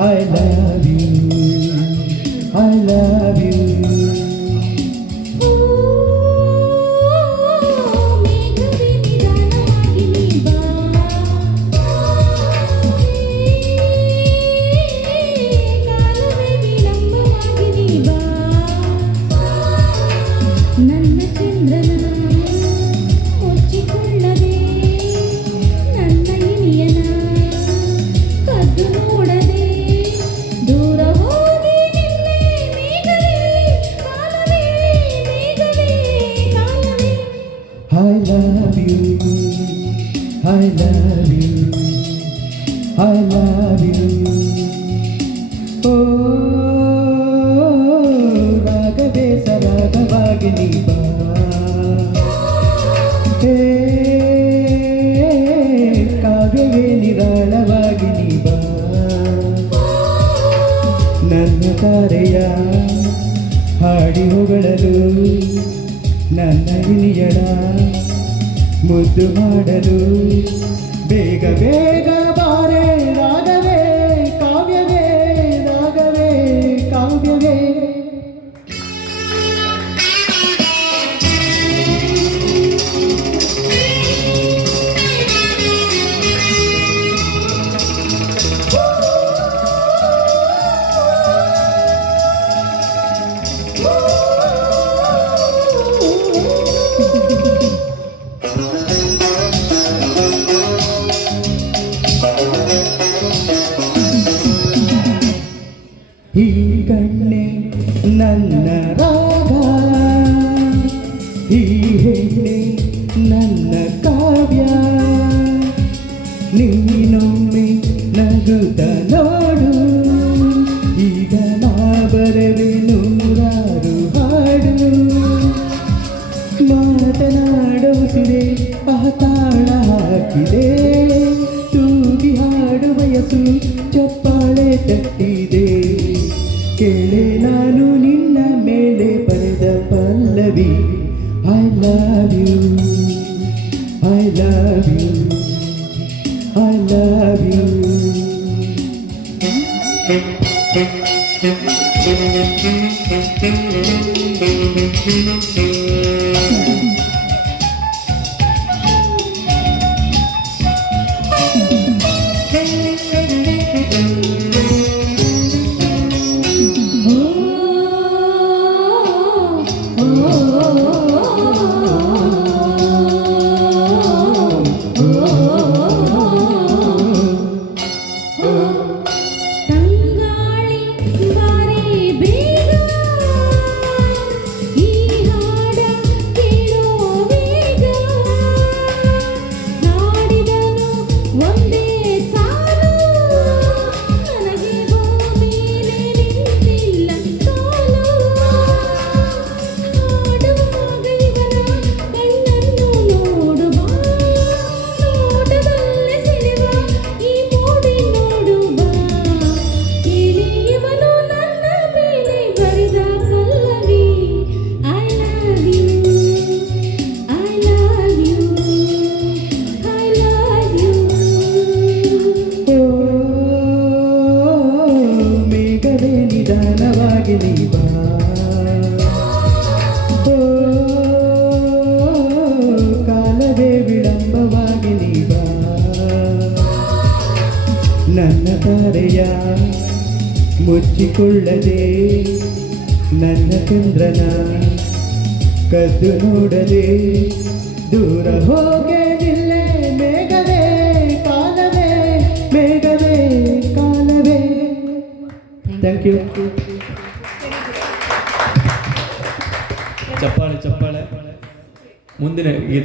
I love you, I love you. ನನ್ನ ಚಂದ್ರನ ಮುಚ್ಚಿಕೊಳ್ಳದೆ ನನ್ನ ಇನಿಯನ ಕದ್ದು ನೋಡದೆ ದೂರ ಹೋಗಿ ನಿನ್ನೆ ಮೇಘವೇ ಕಾಲವೇ ಮೇಘವೇ ಕಾಲವೇ. I love you, I love you, I love you. Oh, ರಾಗವೇ ಸರಾಗವಾಗಿ ನೀ ಬಾ, ಹೇ ಕಾವ್ಯವೇ ನಿರಾಳವಾಗಿ ನೀ ಬಾ. ನನ್ನ ತಾರೆಯ ಹಾಡಿ ಹೊಗಳಲು, ನನ್ನ ಇನಿಯಳ ಮುದ್ದು ಮಾಡಲು ಬೇಗ ಬೇಗ ಬಾರೆ ರಾಗವೇ ಕಾವ್ಯವೇ ರಾಗವೇ ಕಾವ್ಯವೇ. ಈ ಕಣ್ಣೆ ನನ್ನ ರಾಗ, ಈ ಹೆಣ್ಣೆ ನನ್ನ ಕಾವ್ಯ. ನೀನೊಮ್ಮೆ ನಗುತ್ತ ನೋಡು, ಈಗ ನಾ ಬರವೆ ನೂರಾರು ಹಾಡು. ಮಾತನಾಡುವುದಿದೆ ತಾಳ ಹಾಕಿದೆ, ತೂಗಿ ಹಾಡು ಬಯಸು ಚಪ್ಪಾಳೆ ತಟ್ಟಿದೆ. ಕೇಳೆ ನಾನು ನಿನ್ನ ಮೇಲೆ ಬರೆದ Pallavi. I love you, I love you, I love you. ತಂಗಾಳಿ ಬಾರಿ ಬೇಗ ಈ ಹಾಡ ಕೇಳೋ ಬೇಗ. ಹಾಡಿದನು ಒಂದೇ ಸಾಲು, ನನಗೆ ಭೂಮಿಲೇ ನಿಂತಿಲ್ಲ ಸಾಲು. ಹಾಡುವಾಗ ಇವನ ಕಣ್ಣನ್ನು ನೋಡು ಬಾ, ನೋಟದಲ್ಲೇ ಸಿನಿಮ ಈ ಮೂಡಿ ನೋಡು ಬಾ. ಕೇಳಿ ಇವನು ನನ್ನ ಮೇಲೆ ಬರೆದ Pallavi. I love you, I love you, I love you. ಮೇಘವೇ ನಿಧಾನವಾಗಿ ನೀ ಬಾ, ಕಾಲವೇ ವಿಳಂಬವಾಗಿ ನೀ ಬಾ. ನನ್ನ ತಾರೆಯ ಮುಚ್ಚಿಕೊಳ್ಳದೆ, ನನ್ನ ಚಂದ್ರನ ಕದ್ದು ನೋಡದೆ ದೂರ ಹೋಗೆ ನಿಲ್ಲೆ ಮೇಘವೇ ಕಾಲವೇ ಮೇಘವೇ ಕಾಲವೇ. Thank you. ಚಪ್ಪಾಳೆ ಚಪ್ಪಾಳೆ. ಮುಂದಿನ ಗೀತೆ